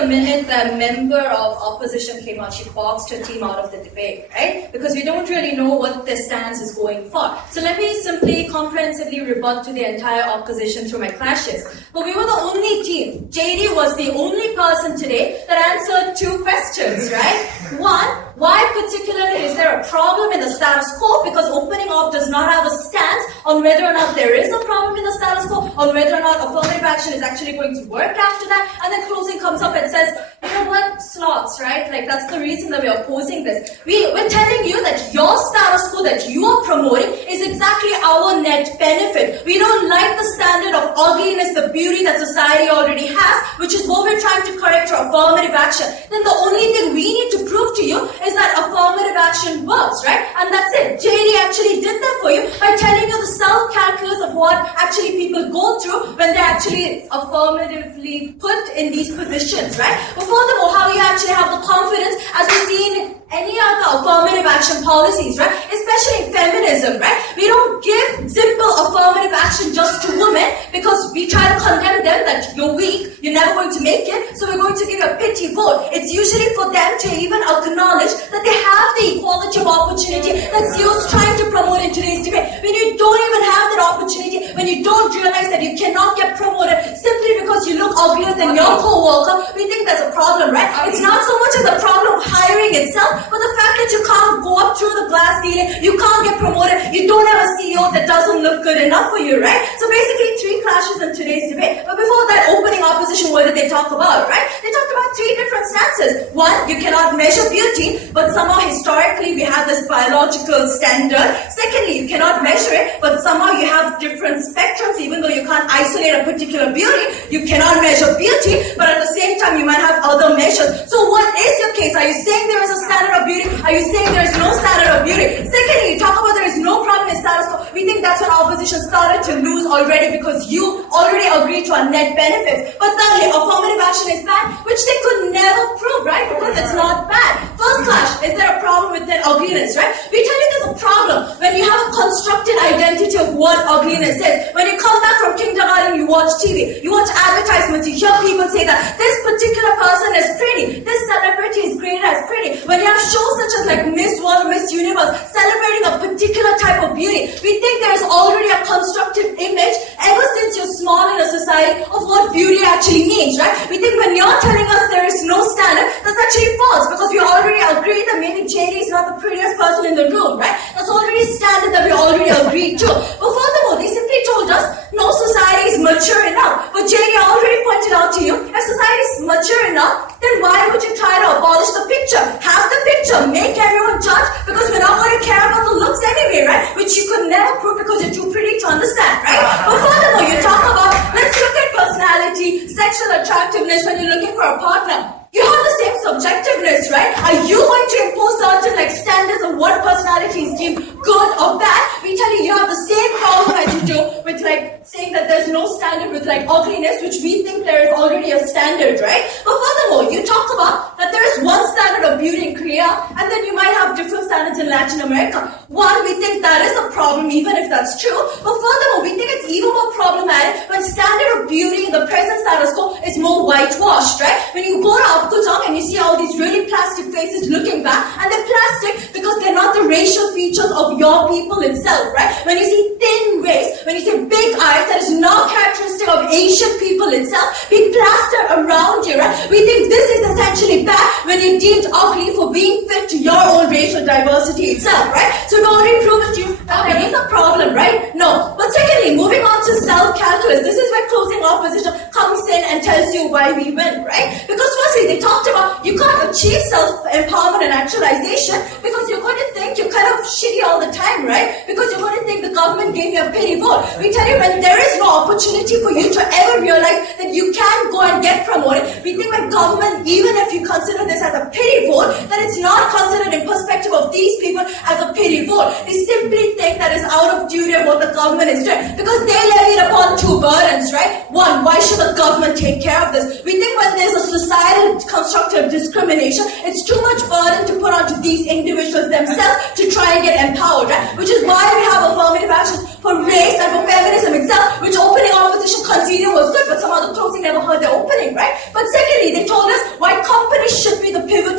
the minute that a member of opposition came out, she boxed her team out of the debate, right? Because we don't really know what their stance is going for. So let me simply comprehensively rebut to the entire opposition through my clashes. But we were the only team. JD was the only person today that answered two questions, right? One, why particularly is there a problem in the status quo? Because opening up does not have a stance on whether or not there is a problem in the status quo, on whether or not affirmative action is actually going to work after that. And then closing comes up and says, you know what, slots, right? Like that's the reason that we're opposing this. We're telling you that your status quo that you are promoting is exactly our net benefit. We don't like the standard of ugliness, the beauty that society already has, which is what we're trying to correct through affirmative action. Then the only thing we need to prove to you is that affirmative action works, right? And that's it. JD actually did that for you by telling you the self-calculus of what actually people go through when they're actually affirmatively put in these positions, right? But furthermore, how you actually have the confidence, as we've seen in any other affirmative action policies, right? Especially in feminism, right? We don't give simple affirmative action just to women because we try to condemn them that you're weak, you're never going to make it, so we're going to give you a pity vote. It's usually for them to even acknowledge that they have the equality of opportunity that CEO's trying to promote in today's debate. When you don't even have that opportunity, when you don't realize that you cannot get promoted simply because you look uglier than your co-worker, we think there's a problem, right? It's not so much as a problem of hiring itself, but the fact that you can't go up through the glass ceiling, you can't get promoted, you don't have a CEO that doesn't look good enough for you, right? So basically three clashes in today's debate. But before that opening opposition, what did they talk about, right? They talked about three different stances. One, you cannot measure beauty, but somehow historically we have this biological standard. Secondly, you cannot measure it, but somehow you have different spectrums, even though you can't isolate a particular beauty. You cannot measure beauty, but at the same time you might have other measures. So what is your case? Are you saying there is a standard of beauty? Are you saying there is no standard of beauty? Secondly, you talk about there is no problem in status quo. We think that's when opposition started to lose already because you already agreed to our net benefits. But thirdly, affirmative action is bad, which they could never prove, right? Because it's not bad. First clash, is there a problem with that ugliness, right? We tell you there's a problem when you have a constructed identity of what ugliness is. When you come back from kindergarten, you watch TV, you watch advertisements, you hear people say that this particular person is pretty, this celebrity is great as pretty. When you have shows such as like Miss World, Miss Universe, celebrating a particular type of beauty, we think there's already a constructive image ever since you're small in a society of what beauty actually means, right? We think when you're telling us there is no standard, that's actually false because we already agree that maybe JD is not the prettiest person in the room, right? That's already standard that we already agreed to. But furthermore, they simply told us no society is mature enough. But JD already pointed out to you, if society is mature enough, then why would you try to abolish the picture? Have the picture, make everyone judge, because we're not going to care about the looks anyway, right? Which you could never prove because you're too pretty to understand, right? But furthermore, you talk about, let's look at personality, sexual attractiveness when you're looking for a partner. You have the same subjectiveness, right? Are you going to impose certain like standards of what personality is deemed good or bad? We tell you have the same problem as you do with like saying that there's no standard with like ugliness, which we think there is already a standard, right? But furthermore, you talk about that there is one standard of beauty in Korea, and then you might have different standards in Latin America. One, we think that is a problem, even if that's true. But furthermore, we think it's even more problematic when standard of beauty in the present status quo is more whitewashed, right? When you go to Apgujeong and you see all these really plastic faces looking back, and they're plastic because they're not the racial features of your people itself, right? When you see thin waist, when you see big eyes, that is not characteristic of Asian people itself, being plastered around you, right? We think this is essentially bad when you're deemed ugly for being fit to your own racial diversity itself, right? So we've already proven to you that there is a problem, right? No. But secondly, moving on to self-calculus, this is where closing opposition comes in and tells you why we win, right? Because firstly, they talked about you can't achieve self-empowerment and actualization because you're going to think you're kind of shitty all the time, right? Because you're going to think the government gave you a pity vote. We tell you when there is no opportunity for you to ever realize that you can go and get promoted, we think when government, even if you consider this as a pity vote, that it's not considered in perspective of these people as a pity vote. They simply think that it's out of duty of what the government is doing because they levied upon two burdens, right? One, why should the government take care of this? We think when there's a societal constructive discrimination, it's too much burden to put onto these individuals themselves to try and get empowered, right? Which is why we have affirmative actions for race and for feminism itself, which opening opposition conceded was good, but somehow the closing never heard their opening, right? But secondly, they told us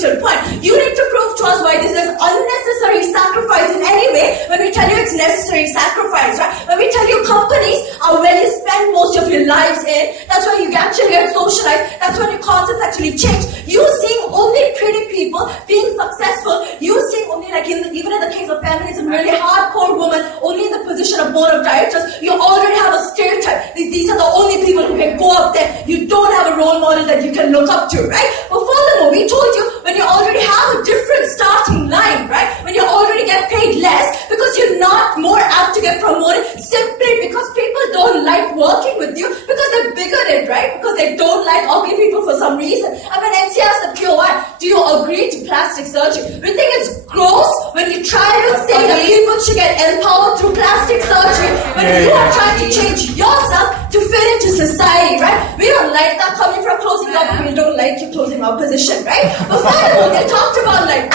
pivotal point. You need to prove to us why this is unnecessary sacrifice in any way when we tell you it's necessary sacrifice, right? When we tell you companies are where you spend most of your lives in, that's where you actually get socialized, that's when your concepts actually change. You seeing only pretty people being successful, you seeing only like even in the case of feminism, really hardcore women, only in the position of board of directors, you already have a stereotype. These are the only people who can go up there. You don't have a role model that you can look up to, right? But furthermore, we told you when you already have a different starting line, right? When you already get paid less because you're not more apt to get promoted simply because people don't like working with you because they're bigoted, right? Because they don't like ugly people for some reason. I mean, NCR has the pure one. Do you agree to plastic surgery? We think it's gross when you try to say that people should get empowered through plastic surgery when you are trying to change yourself to fit into society, right? We don't like that coming from closing government. We don't like you closing opposition, right? But furthermore, they talked about like,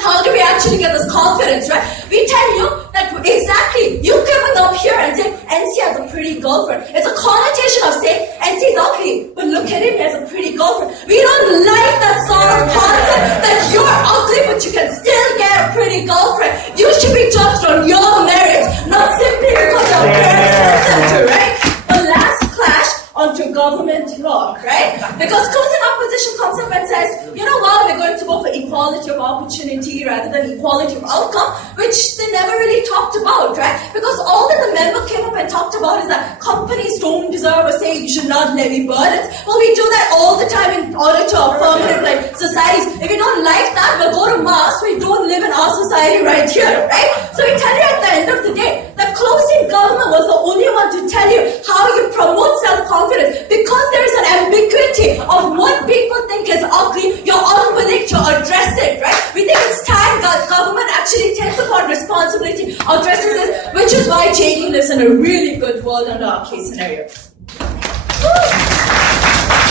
how do we actually get this confidence, right? We tell you that exactly, you coming up here and say NC has a pretty girlfriend. It's a connotation of saying NC is ugly, but look at him, he has a pretty girlfriend. We don't like that sort of concept that you're ugly, but you can still get a pretty girlfriend. You should be judged on your merit, not simply because your parents sent you, right? The last clash onto government law, right? Because closing opposition comes up and says, you know what, we're going to go for equality of opportunity rather than equality of outcome, which they never really talked about, right? Because all that the member came up and talked about is that companies don't deserve or say you should not levy burdens. Well, we do that all the time in order to affirmative like societies. If you don't like that, we'll go to Mars. We don't live in our society right here, right? So we tell you at the end of the day that closing government was the only one to tell you how you promote self-confidence. Because there is an ambiguity of what people think is ugly, you're unwilling to address it, right? We think it's time that government actually takes upon responsibility, addresses it, which is why JD lives in a really good world under our case scenario. Woo!